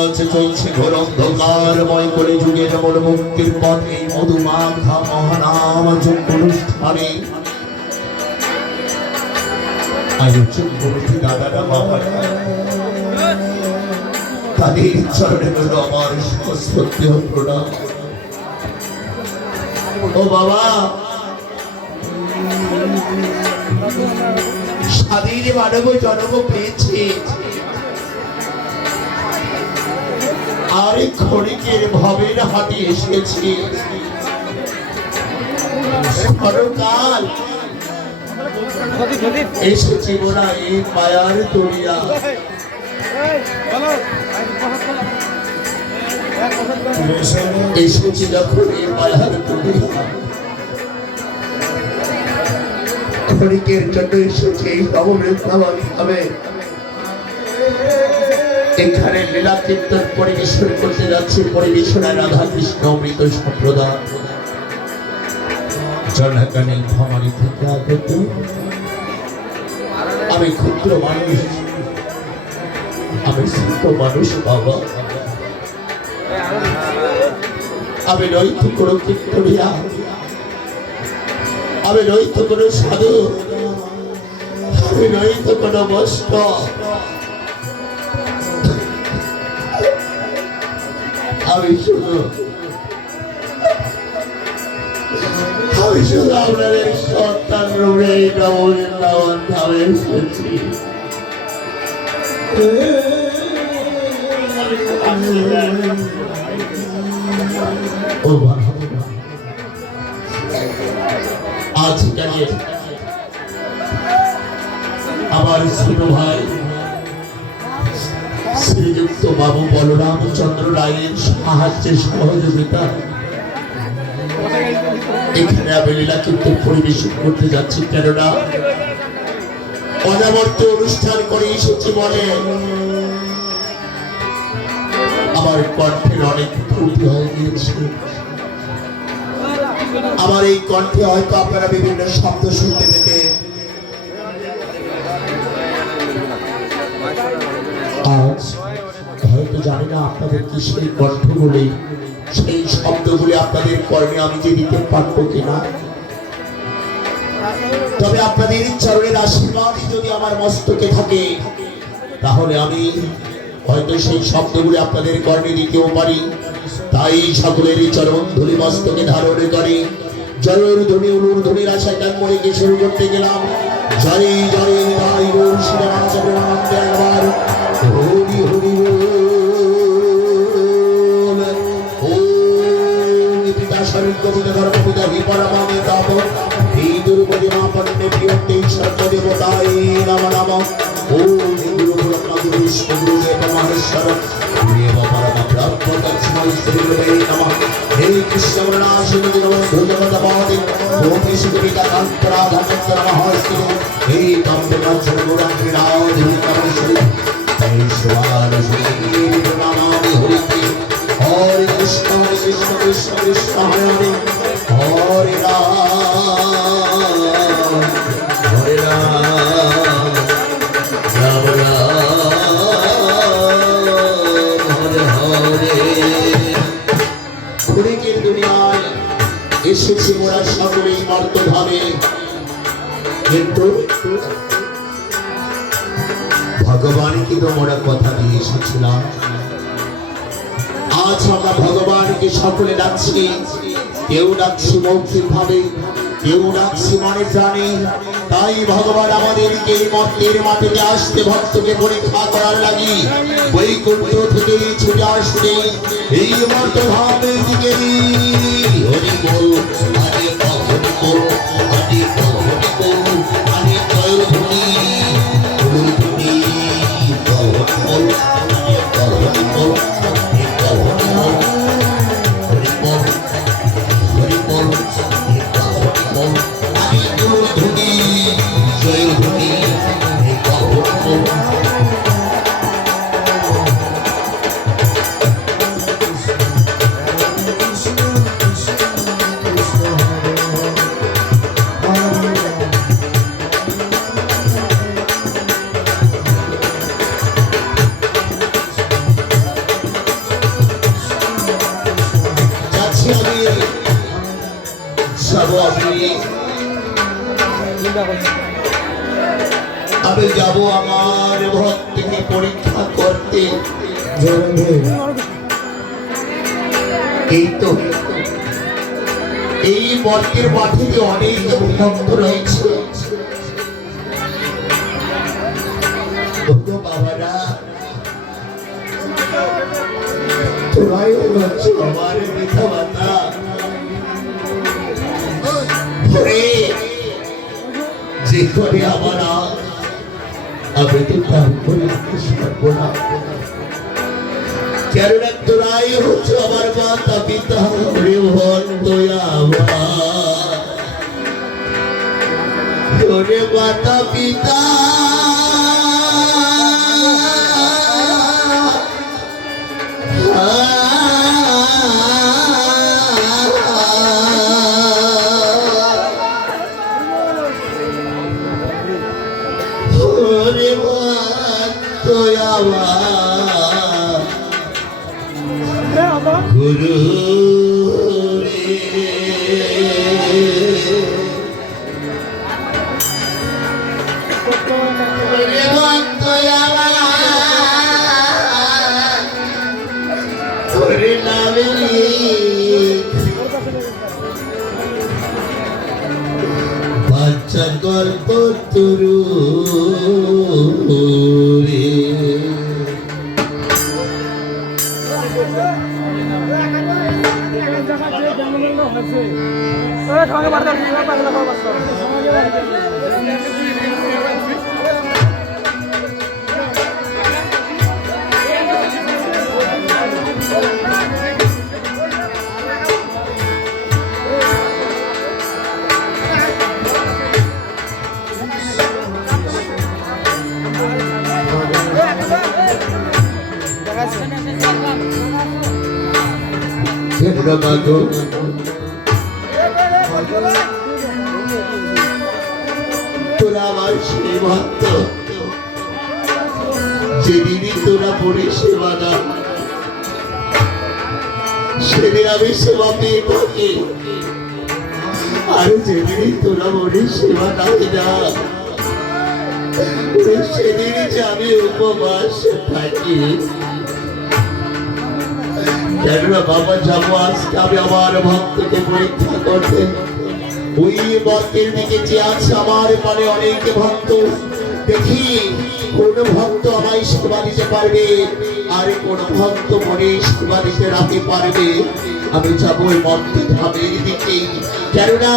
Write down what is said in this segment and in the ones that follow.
আজ চলছে ঘোর অন্ধকারময় করে যুগের মোর মুক্তির পথে মধুমাখা মহানাম যজ্ঞ অনুষ্ঠানে আয়োজন করেছি দাদারা বাবারা, তাদের চরণে রইল আমার শ্রদ্ধেয় প্রণাম। ও বাবা, স্বাধীন মানব জন্ম পেয়েছে, আর ক্ষণিকের ভাবের হাতে এসেছি। সরকাল এসেছি মোরা এই মায়ার তরিয়া, এসেছি যখন এই মায়ার তরিয়া, ক্ষণিকের জন্য এসেছি এই ভবনের ভাবে। এখানে লীলা কীর্তন পরিবেশন করতে যাচ্ছে পরিবেশনা রাধা কৃষ্ণ অমৃত সম্প্রদায়। জনগণে ভ্রমণী থেকে আগত আমি ক্ষুদ্র মানুষ, আমি ছোট মানুষ বাবা, আমি নয়তো কোনো কীর্তনিয়া, আমি নয়তো কোনো সাধু, আমি নয়তো কোনো বৈষ্ণব, আমি শুধু আপনাদের সন্তান রূপে ধামে এসেছি। আজকাল আমার ছোট ভাই শ্রীযুক্ত বাবু বলরামচন্দ্র রায়ের সাহায্যে সহযোগিতা এখানে আমি লীলা কীর্তন পরিবেশন করতে যাচ্ছি। কেননা অনাবর্ত অনুষ্ঠান করে এসেছি বলে আমার কণ্ঠের অনেক ত্রুটি হয়ে গিয়েছে। আমার এই কণ্ঠে হয়তো আপনারা বিভিন্ন শব্দ শুনতে পেতে, আজ হয়তো জানি না আপনাদের কি সেই কণ্ঠগুলি, সেই শব্দগুলি আপনাদের কর্মে আমি যে দিতে পারবো কিনা। তবে আপনাদের চরণের আশীর্বাদই যদি আমার মস্তকে থাকে, তাহলে আমি হয়তো সেই শব্দগুলি আপনাদের কর্মে দিতেও পারি। তাই সকলের চরণ ধুলি মস্তকে ধারণ করে জয়ের ধ্বনি উলুর ধ্বনির আশা গান মনে শুরু করতে গেলাম। জয় জয় জয় গৌর শ্রীরামচন্দ্র একবার হরি হরি হরে কৃষ্ণ কৃষ্ণ কৃষ্ণ কৃষ্ণ হরে হরে রাম হরে রাম রাম রাম হরে হরে। ক্ষণিকের দুনিয়ায় এসেছি মোরা সকলেই মর্তভাবে, কিন্তু ভগবানকে তো মোরা কথা দিয়ে এসেছিলাম। আজ আমরা ভগবানকে সকলে ডাকছি, কেউ ডাকছি মৌখিক ভাবে, কেউ ডাকছি মনে প্রাণে। তাই ভগবান আমাদেরকে এই মন্দির মাটিতে আসতে ভক্তকে পরীক্ষা করার লাগি বৈকুণ্ঠ থেকে ছুটে আসতে এই মর্তধামের দিকে। হরি বল হরি বল হরি বল হরি বল হরি বল হরি জয় ধ্বনি হরি ধ্বনি বল বল হরি বল হরি বল আমি যাব আমার ভক্তকে পরীক্ষা করতে। এই তো এই মর্তের মাটিতে অনেক ভক্ত রয়েছে। বাবারা তোরাই হচ্ছে আমার পিতা মাতা। যে করে আমার আমি তো তারপরে না, কেননা তোরাই হচ্ছে আমার মাতা পিতা। তোরে মাতা পিতা গুরু বাচ্চা গল্প তুরু তোরা আমার সেই ভক্ত, যেদিনই তোরা পড়ে সেবা না সেদিন আমি সেবা পেয়ে থাকি, আর যেদিনই তোরা পড়ে সেবা না সেদিনই যে আমি উপবাস থাকি। কেননা বাবা যাবো আজকে আমি আমার ভক্তকে পরীক্ষা করতে। ওই ভক্তের দিকে যে আছে আমার মানে অনেক ভক্ত, দেখি কোন ভক্ত আমায় সেবা দিতে পারবে আর কোন ভক্ত মনে সেবা দিতে রাখতে পারবে। আমি যাবো ওই মন্দির ধামের দিকে, কেননা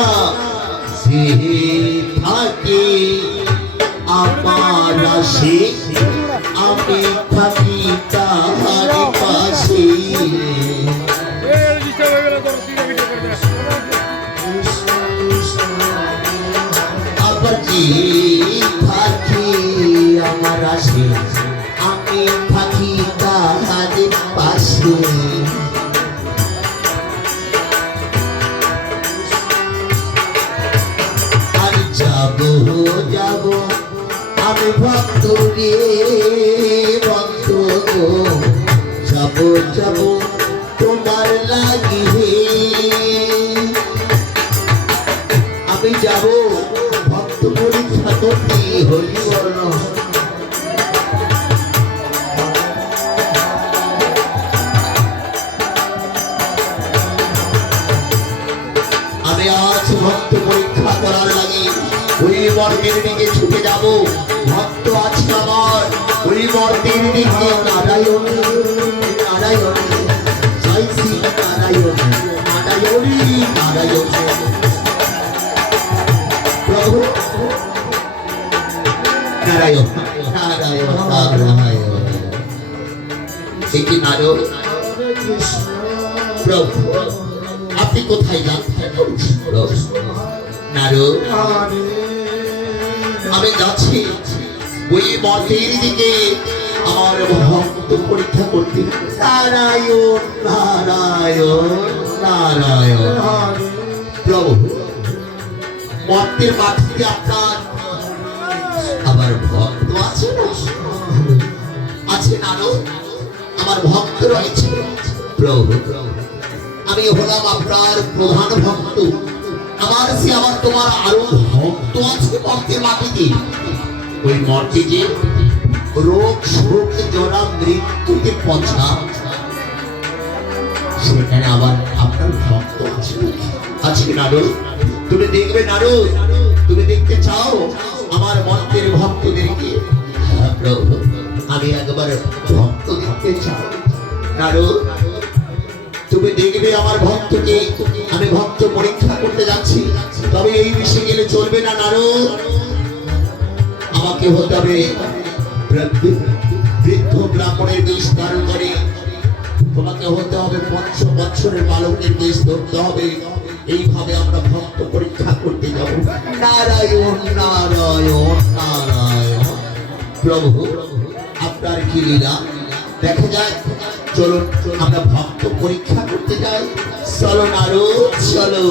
সে থাকে আমার আসে, আমি থাকি তাহার পাশে। আপাজি থাকি আমার আসে, আমি থাকি তাহার পাশে। আর যাবো যাবো আমি ভক্ত রে ভক্ত গো, যাবো যাবো তোমার লাগিয়ে। আমি যাবো ভক্ত পরীক্ষা করতে হরি বর্ণ। আমি আজ ভক্ত পরীক্ষা করার লাগে ওই মর্তের দিকে ছুটে যাব। ভক্ত আছে আমার ওই মর্তের দিকে। নারায়ণ নারায়ণ জয় শ্রী নারায়ণ নারায়ণী নারায়ণ। প্রভু নারায়ণ নারায়ণ নারায়ণ। একটি নারদ প্রভু আপনি কোথায় যাচ্ছেন? নারদ আমি যাচ্ছি ওই মঠের দিকে আমার ভক্ত পরীক্ষা করতে। নারায়ণ নারায়ণ নারায়ণ। প্রভু মঠের মাঠে আপনার আমার ভক্ত আছে না? আছে নারদ, আমার ভক্ত রয়েছে। প্রভু আমি হলাম আপনার প্রধান ভক্ত, আমার তোমার আরো ভক্ত আছে ভক্তের মাটিতে। ওই মর্তে যে রোগ শোক জরা মৃত্যুতে পচা, সেখানে আবার আপনার ভক্ত আছে। আজকে নারদ তুমি দেখবে, নারদ তুমি দেখতে চাও আমার মন্ত্রের ভক্তদেরকে? হ্যাঁ প্রভু, আমি একবার ভক্ত দেখতে চাই। নারদ তুমি দেখবে আমার ভক্তকে, আমি ভক্ত পরীক্ষা করতে যাচ্ছি। তবে এই বিষয়ে গেলে চলবে না নারদ, আমাকে হতে হবে বৃদ্ধ ব্রাহ্মণের বেশ ধারণ করে, তোমাকে হতে হবে ৫ বছরের বালকের বেশ ধরতে হবে। এইভাবে আমরা ভক্ত পরীক্ষা করতে যাব। নারায়ণ নারায়ণ নারায়ণ। প্রভু আপনার কি লীলা দেখা যায়। চলুন আমরা ভক্ত পরীক্ষা করতে যাই। চলো নারদ চলো।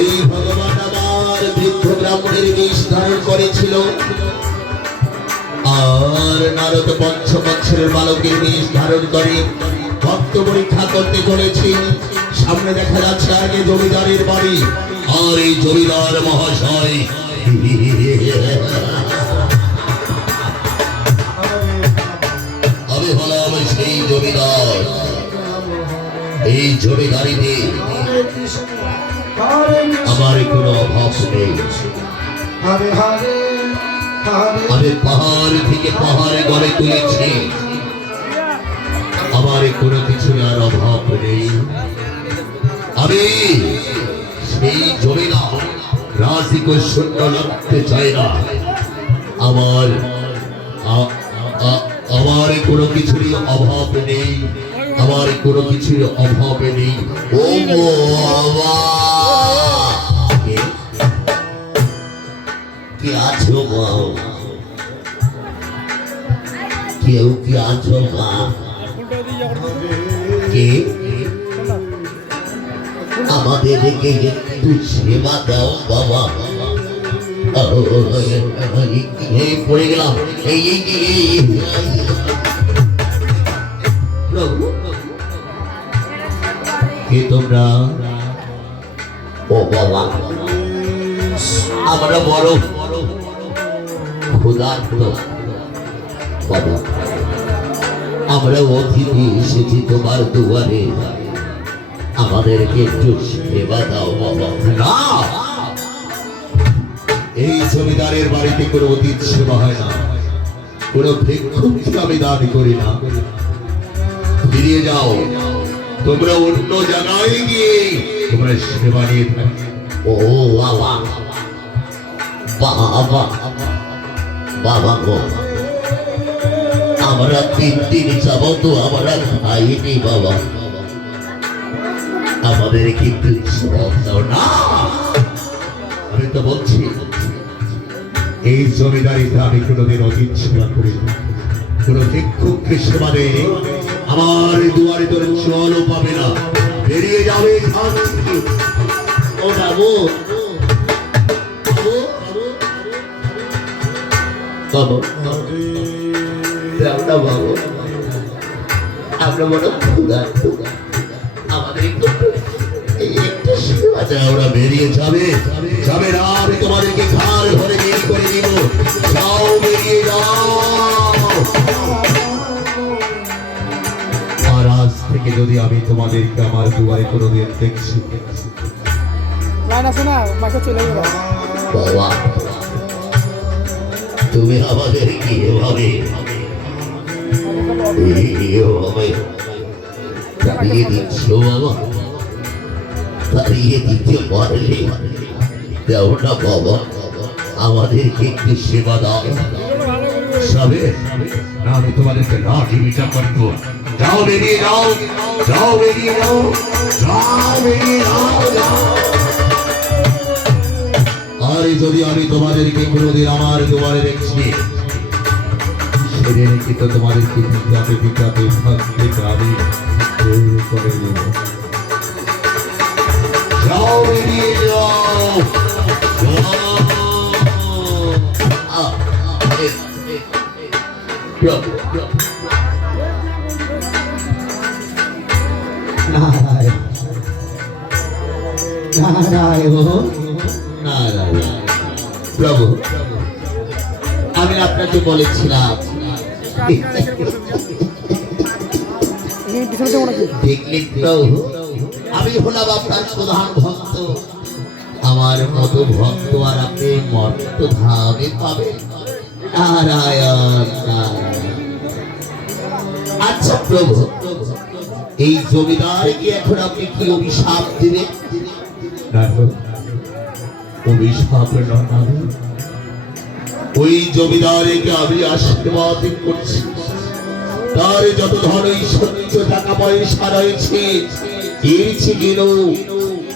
এই ভগবান আমার বৃদ্ধ ব্রাহ্মণের বেশ ধারণ করেছিল, আর নারদ ৫ বছরের বালকের বেশ ধারণ করে ভক্ত পরীক্ষা করতে চলেছি। সামনে দেখা যাচ্ছে আগে জমিদারের বাড়ি, আর এই জমিদার মহাশয় আমি হলাম সেই জমিদার। এই জমিদারিতে আমার কোনো অভাব নেই। আমি পাহাড় থেকে পাহাড়ে গড়ে তুলেছি, আমার কোনো কিছু আর অভাব নেই। আমি সেই জমিদার, রাশিকে শূন্য লাগতে চাই না। আমার কোনো কিছুরই অভাব নেই, আমার কোনো কিছুর অভাব নেই। ও বাবা কে আছো গো? কেউ কি আছো মা? কে আমাদেরকে একটু সেবা দাও বাবা। পড়ে গেলাম। প্রভু কে তোমরা? ও বাবা আমরা বড় ক্ষুধার্ত বাবা, আমরা অতিথি এসেছি তোমার দুয়ারে, আমাদেরকে একটু সেবা দাও বাবা। না, এই জমিদারের বাড়িতে কোনো অতিথি সেবা হয় না, কোনো ভিক্ষুক আমি দান করি না। ফিরিয়ে যাও, তোমরা অন্য জায়গায় গিয়ে তোমরা সেবা নিয়ে থাকো। ও বাবা বাবা বাবা গো, আমরা ৩ দিন যাবত আমরা খাইনি বাবা, আমাদের কিন্তু না। আমি তো বলছি এই জমিদারিতে আমি কোনোদিন অতীত সেবা করি, কোন ভিক্ষুককে সেবা দেয় আমার দুয়ারে তোর চলও পাবে না, বেরিয়ে যাবে। ও বাবু বাবু বাবু আমরা বড় ক্ষুধার্ত, আমাদের একটু সেবা দাও। ওরা বেরিয়ে যাবে যাবে না, আমি তোমাদেরকে ঘর ঘরে বের করে দিব। যাও, বেরিয়ে যাও। আর আজ থেকে যদি আমি তোমাদেরকে আমার দুয়ারে কোনোদিন দেখছি, বাবা তুমি আমাদের কি এভাবে তাড়িয়ে দিচ্ছ বাবা? তাড়িয়ে দিতে পারলে দেও না বাবা, আমাদেরকে একটু সেবা দাও। সবে না আমি তোমাদেরকে লাঠি বিচার করবো। যাও, বেরিয়ে যাও, যাও, বেরিয়ে যাও, যাও, বেরিয়ে যাও। আর যদি আমি তোমাদেরকে কোনোদিন আমার দুয়ারে দেখছি, সেদিন কিন্তু তোমাদেরকে পিতাতে পিতাতে থাকতে আমি করে দেব। যাও বেরিয়ে যাও। নারায়ণ নারায়ণ নারায়ণ। প্রভু, আমি আপনাকে বলেছিলাম দেখলেন প্রভু, আমি হলাম আপনার প্রধান ভক্ত। আমার মতো ভক্ত আর আপনি মর্ত ধামে পাবেন। নারায়ণ নারায়ণ। আচ্ছা প্রভু, এই জমিদারকে এখন আপনি কি অভিশাপ দিবেন? অভিশাপ নয়, ওই জমিদারকে আমি আশীর্বাদ করছি। তার যত ধন ঐশ্বর্য টাকা পয়সা রয়েছে এর ছিল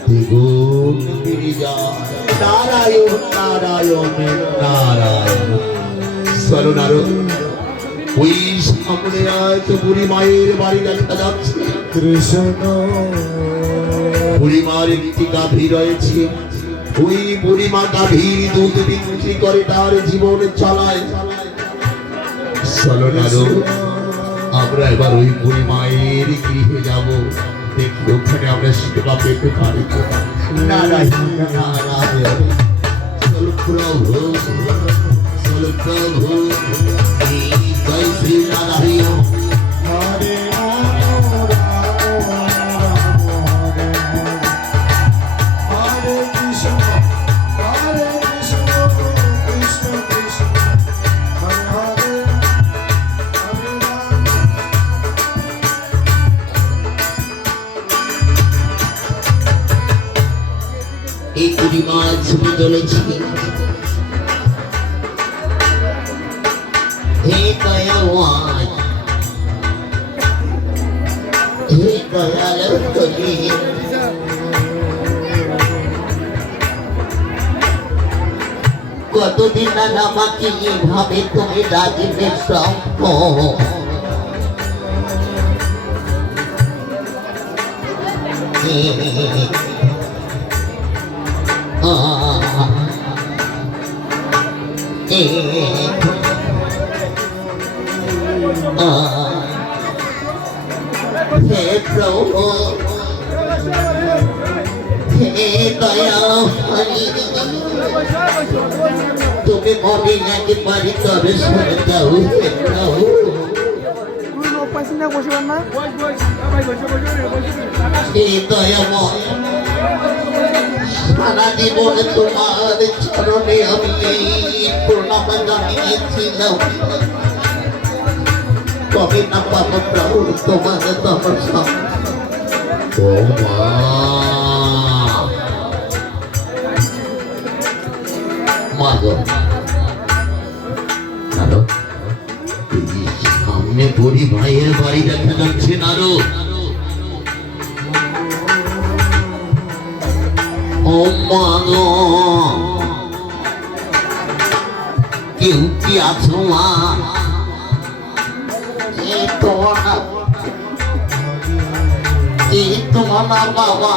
দ্বিগুণ বেড়ে যায়। নারায়ণ নারায়ণ নারায়ণ। চলো নারদ, ওই সামনে আজ বুড়ি মায়ের বাড়ি দেখা যাচ্ছে। কৃষ্ণ বুড়ি মার একটি গাভী রয়েছে। ওই বুড়ি মা গাভীর দুধ বিক্রি করে তার জীবন চালায়। চলো নারদ, আমরা এবার ওই বুড়ি মায়ের গৃহে যাব। দেখি ওখানে আমরা সেবা পেতে পারি। নারায়ণ নারায়ণ। চলো প্রভু, চলো প্রভু। জয় শ্রী নারায়ণ। হরে হরে কৃষ্ণ কৃষ্ণ কৃষ্ণ হরে হরে হরে রাম। এই বুড়ি মা ছবি তুলেছি। হে দয়াবান, হে দয়ালু তুমি, কতদিন না আমাকে এভাবে তুমি রাজিবে সম্ভব। হে প্রভু, হে দয়াময়ী, তুমি মনে একবারই তবে শুনে দাও। হে প্রভু, হে দয়াময়, সারা জীবন তোমার চরণে আমি প্রণাম জানিয়েছিলাম। কবে না পাবো প্রভু তোমার দর্শন। ও মা গো, সামনে বুড়ি ভাইয়ের বাড়ি দেখা যাচ্ছে। নারো, ও মা গো, কেউ কি আছো মা? তোমার বাবা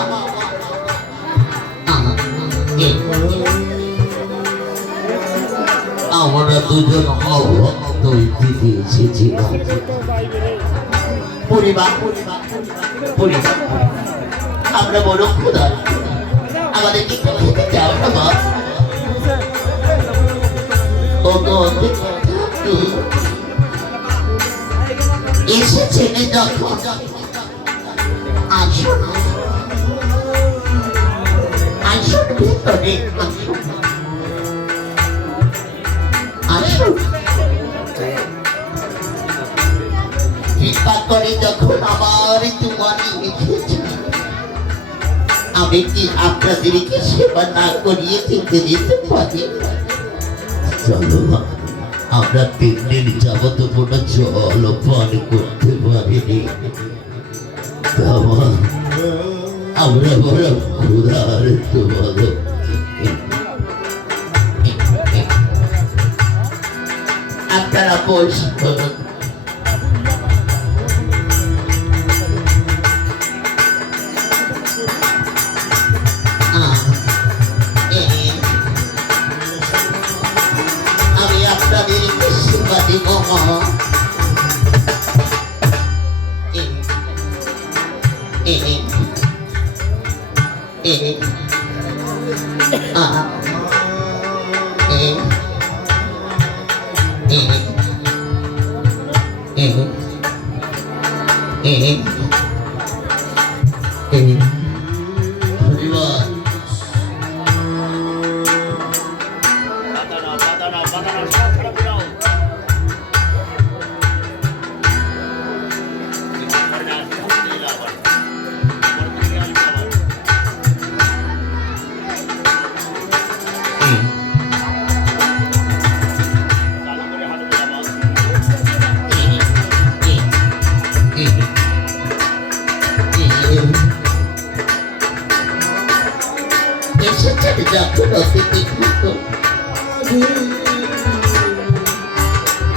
আমরা দুজন অভক্ত দিতে এসেছিলাম। পরিবার পরিবার আমরা বড় ক্ষুধা, আমাদের কি খেতে চাও না মা? ও গো, এসেছেন যখন আসুন, আসুন ভিতরে, আসুন আসুন। কৃপা করে যখন আমার তোমারই এসেছে, আমি কি আপনাদেরকে সেবা না করিয়ে যেতে দিতে পারি? চলো আমরা 3 দিন যাবত কোনো জল পান করতে পারিনি। আমরা বড় ক্ষুধার তোমার। আপনারা বসুন।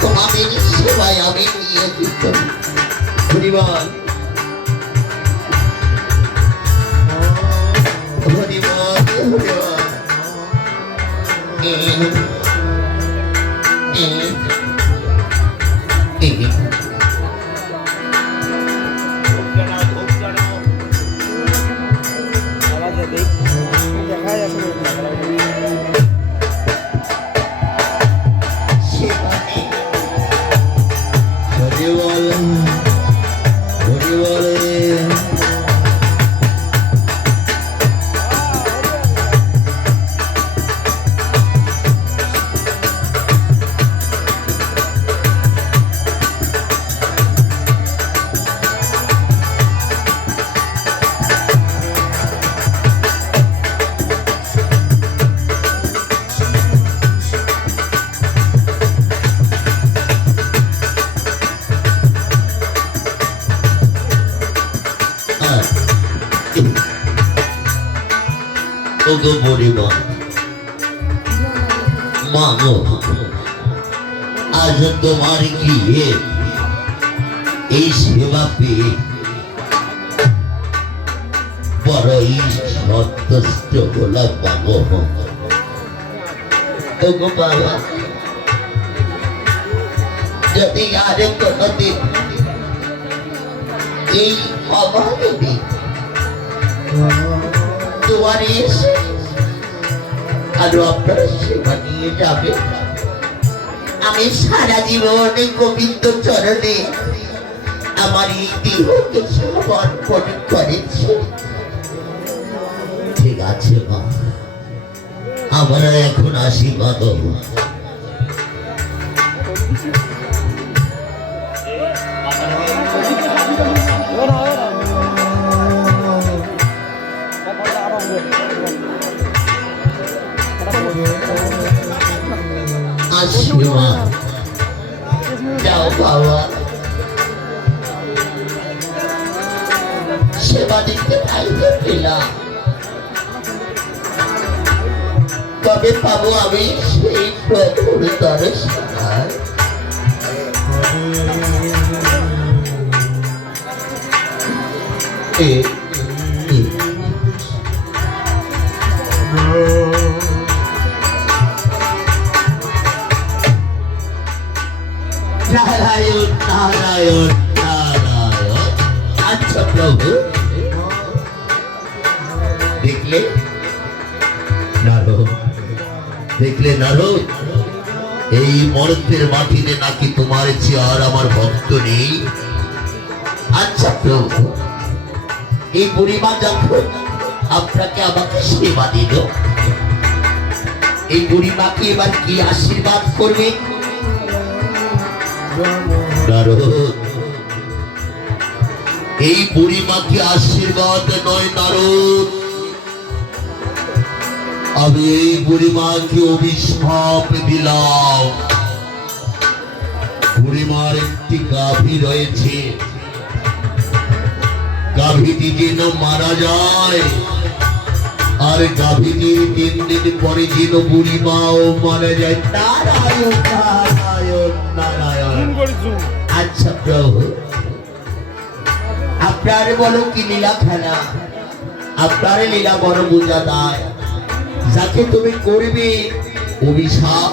তোমাদের সেবায় আমি নিয়োজিত হরিবল হরিবল ওগো পরিবার মাগো আজ তোমার কি এই সেবা পেয়ে বড়ই সন্তুষ্ট হলাম মাগো। ওগো বাবা যদি আর কোনদিন এই অভাবে তোমার এসে আরো আপনারা সেবা নিয়ে যাবে, আমি সারা জীবনে গোবিন্দ চরণে আমার এই দেহকে সমর্পণ করেছি। ঠিক আছে মা, আমরা এখন আসি মা দেবো। যাও বাবা, সেবা দিতে পাইতে পেলাম, তবে পাবো আমি সেই প্রভুর দর্শন। নারায়ণ নারায়ণ নারায়ণ। আচ্ছা প্রভু, দেখলে নারদ, দেখলে নারদ, এই মর্তের মাটিতে নাকি তোমার চেয়ার আমার ভক্ত নেই। আচ্ছা প্রভু, এই বুড়িমা যখন আপনাকে আমাকে সেবা দিল, এই বুড়িমাকে এবার কি আশীর্বাদ করবে? নারদ, এই বুড়িমাকে আশীর্বাদ নয় নারদ, আমি এই বুড়িমাকে অভিশাপ দিলাম। বুড়িমার একটি গাভী রয়েছে, গাভীটি যেন মারা যায়, আর গাভীটির 3 দিন পরে যেন বুড়িমাও মারা যায়। নারায়ণ নারায়ণ নারায়ণ। আচ্ছা প্রভু, আপনার বলো কি লীলা খেলা, আপনার লীলা বড় বোঝা দেয়। যাকে তুমি করবে অভিশাপ,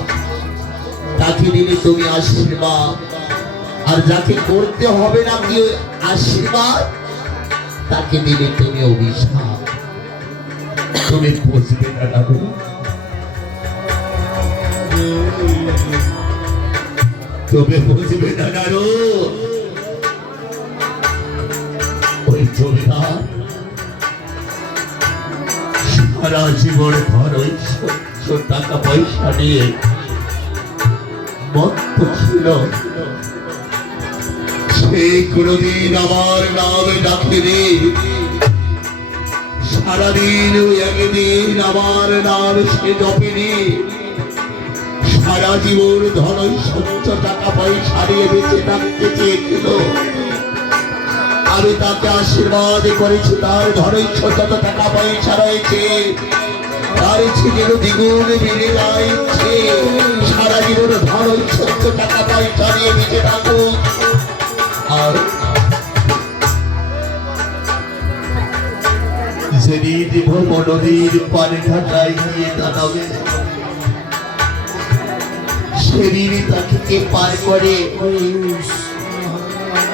তাকে দিলে তুমি আশীর্বাদ, আর যাকে করতে হবে না কি আশীর্বাদ, তাকে দিলে তুমি অভিশাপ। তুমি বুঝবে না। তবে বুঝবে না নারু ওই জমিদার সারা জীবন ঘর ওই টাকা পয়সা নিয়ে মত্ত ছিল সে কোনদিন আমার নামে ডাকেনি সারাদিন একদিন আমার নাম সে জপেনি সারা জীবন ধন সচ্ছ টাকা পয়সা নিয়ে বেঁচে থাকতে চেয়েছিল আমি তাকে আশীর্বাদ করেছি তার ধনের যত টাকা পয়সা রয়েছে তার ছেলের দ্বিগুণ বেড়ে যাচ্ছে সারা জীবন ধন সচ্ছ টাকা পয়সা নিয়ে বেঁচে থাকুক আর যেদিন নদীর পানি ঘাটায় গিয়ে দাঁড়াবে সেদিন তাকে পার করে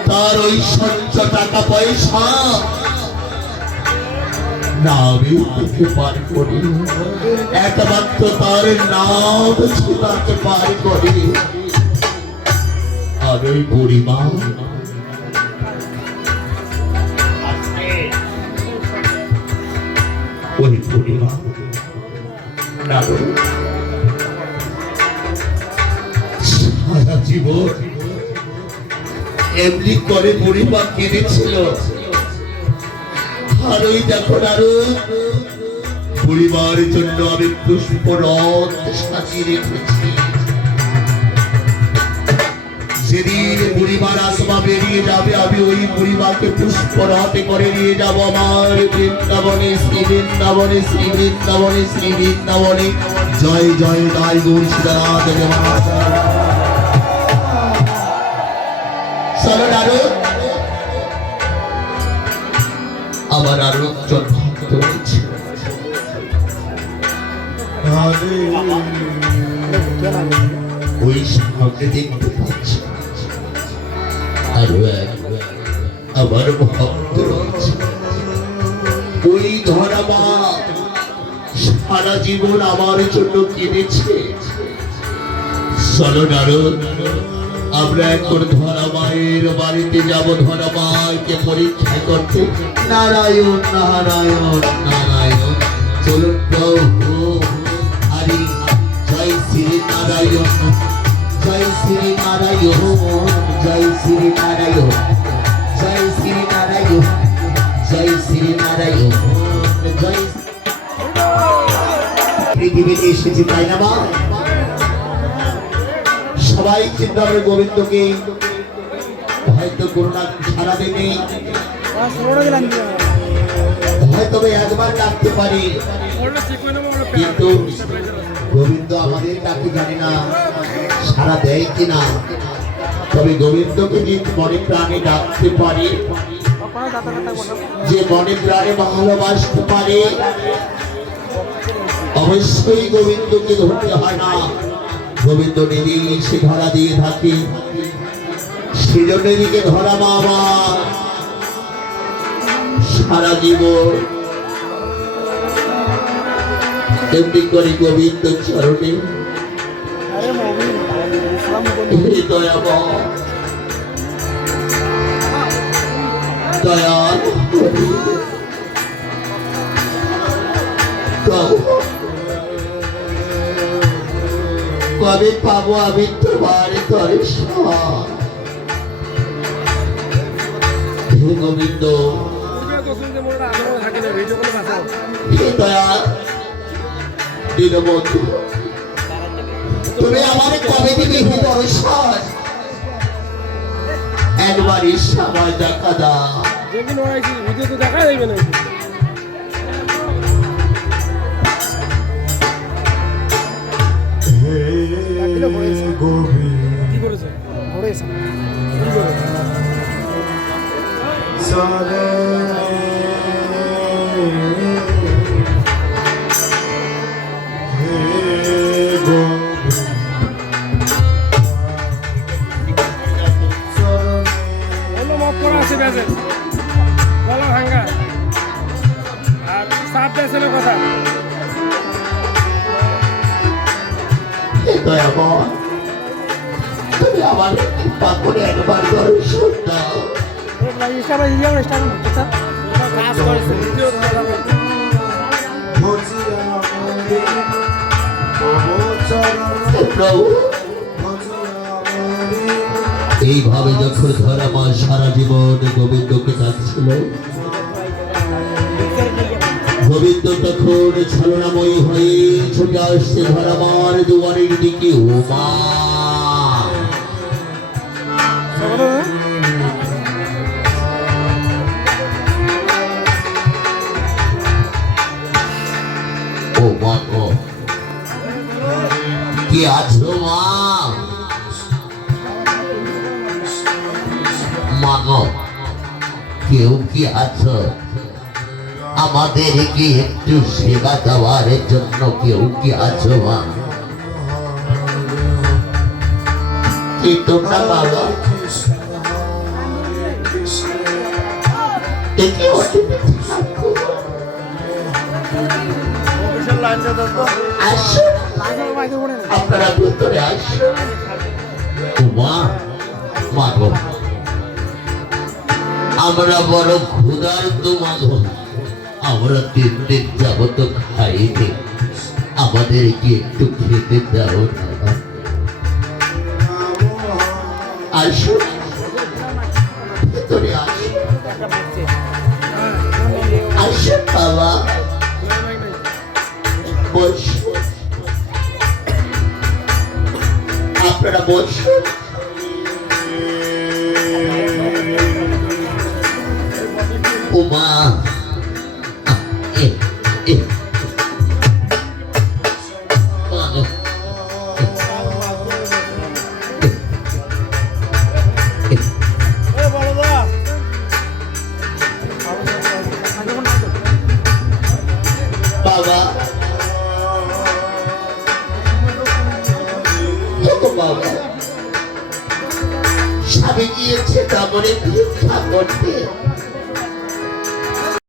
তার ওই সচ্ছ টাকা পয়সা নামে তাকে পার করে একমাত্র তার নাম তাকে পার করে আর ওই বুড়িমা ওই বুড়িমা সারা জীবন এমনি করে বুড়িমা কেঁদেছিল আর ওই দেখো নারু বুড়িমার জন্য আমি পুষ্পরথ সাজিয়ে রেখেছি যেদিন বুড়িমার আসমা বেরিয়ে যাবে আমি ওই বুড়িমাকে পুষ্পরথে করে নিয়ে যাব আমার বৃন্দাবনে শ্রী বৃন্দাবনে শ্রী বৃন্দাবনে শ্রী বৃন্দাবনে জয় জয় জয় গৌর সীতানাথ দেবানাথ চলো নারু আমার আরো একজন ভক্ত রয়েছে ওই সামনে দেখতে পাচ্ছি আরো এক আমার ভক্ত রয়েছে ওই ধরামা সারা জীবন আমার জন্য কেঁদেছে চলো নারু আমরা এখন ধরামায়ের বাড়িতে যাব ধরামাকে পরীক্ষা করতে নারায়ণ নারায়ণ নারায়ণ চলুন প্রভু হরি জয় শ্রী নারায়ণ জয় শ্রী নারায়ণ জয় শ্রী নারায়ণ জয় শ্রী নারায়ণ জয় শ্রী নারায়ণ জয় পৃথিবীতে এসেছি তাই না মা সবাই চিন্তা করে গোবিন্দকে হয়তো করোনা সারা দিনে হয়তো একবার ডাকতে পারি কিন্তু গোবিন্দ আমাদের ডাকে জানি না সারা দেয় কিনা তবে গোবিন্দকে যে মনে প্রাণে ডাকতে পারে যে মনে প্রাণে ভালোবাসতে পারে অবশ্যই গোবিন্দকে ধরতে হয় না গোবিন্দ নিজে সে ধরা দিয়ে থাকে সেজন্য এদিকে ধরা বাবা সারা জীবন এমনি করে গোবিন্দ চরণে দয়াল কবে পাবো আমি তোমার দর্শন হে গোবিন্দ হে দয়াল দীনবন্ধু তুমি আমার কবে দিবে হে দর্শন একবার সময় দেখা দাও ভিডিও তো দেখা যাবে না কি করেছে ধরেছে গলা ভাঙ্গা আর সাপ দিয়েছিল কথা তুমি আমার কৃপা করে একবার দর্শন দাও। কাজ করেছে ভিডিও দেখাবে। ভজিয়া মরে তব চরণ প্রভু ভজিয়া মরে এইভাবে যখন ধরামা সারা জীবন গোবিন্দকে ডাকছিল, গোবিন্দ তখন ছলনাময়ী হয়ে ছুটে আসছে ধরামার দুয়ারের দিকে। ও মা, ও মা গো, কি আছো মা? মা গো, কেউ কি আছো? আমাদেরকে একটু সেবা দেওয়ার জন্য কেউ কি আছো মা? কি তোমরা বাবা? দেখি আসো, আপনারা ভিতরে আসো। মা, মা গো, আমরা বড় ক্ষুধার্ত মা গো, আমরা 3 দিন যাবত খাইনি, আমাদেরকে একটু খেতে দাও না। আসো, ভিতরে আসো, আসো বাবা, বসো, আপনারা বসুন। উমা, বাবা, বাবা, স্বামী গিয়েছে কামড়ে ভিক্ষা করতে।